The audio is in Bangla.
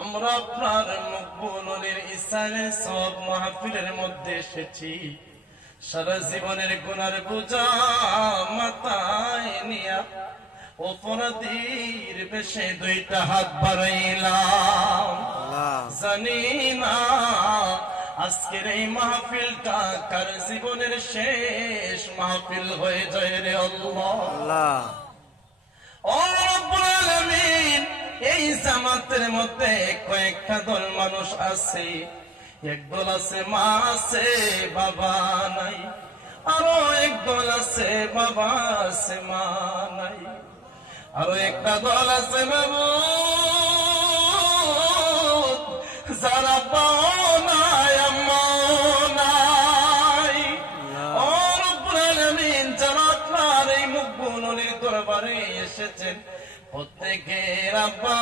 আমরা আপনার মকবুলের ইসানের সব মাহফিলের মধ্যে এসেছি, সারা জীবনের গুনার বোঝা মাথায় নিয়া অপরাধীর বেশে দুইটা হাত বাড়াইলাম। জানি না আজকের এই মাহফিলটা কার জীবনের শেষ মাহফিল হয়ে যায় রে আল্লাহ। ও রব্বুল আলামিন, এই জামাতের মধ্যে কয়েকটা দল মানুষ আছে, একদল আছে মা আছে বাবা নাই, আরো একদল আছে বাবা আছে মা নাই, আরো একটা দল আছে বাবু যারা বাবা নাই আম্মা নাই। ও রব্বুল আলামিন, যারা আপনার এই মকবুলের দরবারে এসেছেন প্রত্যেকের আব্বা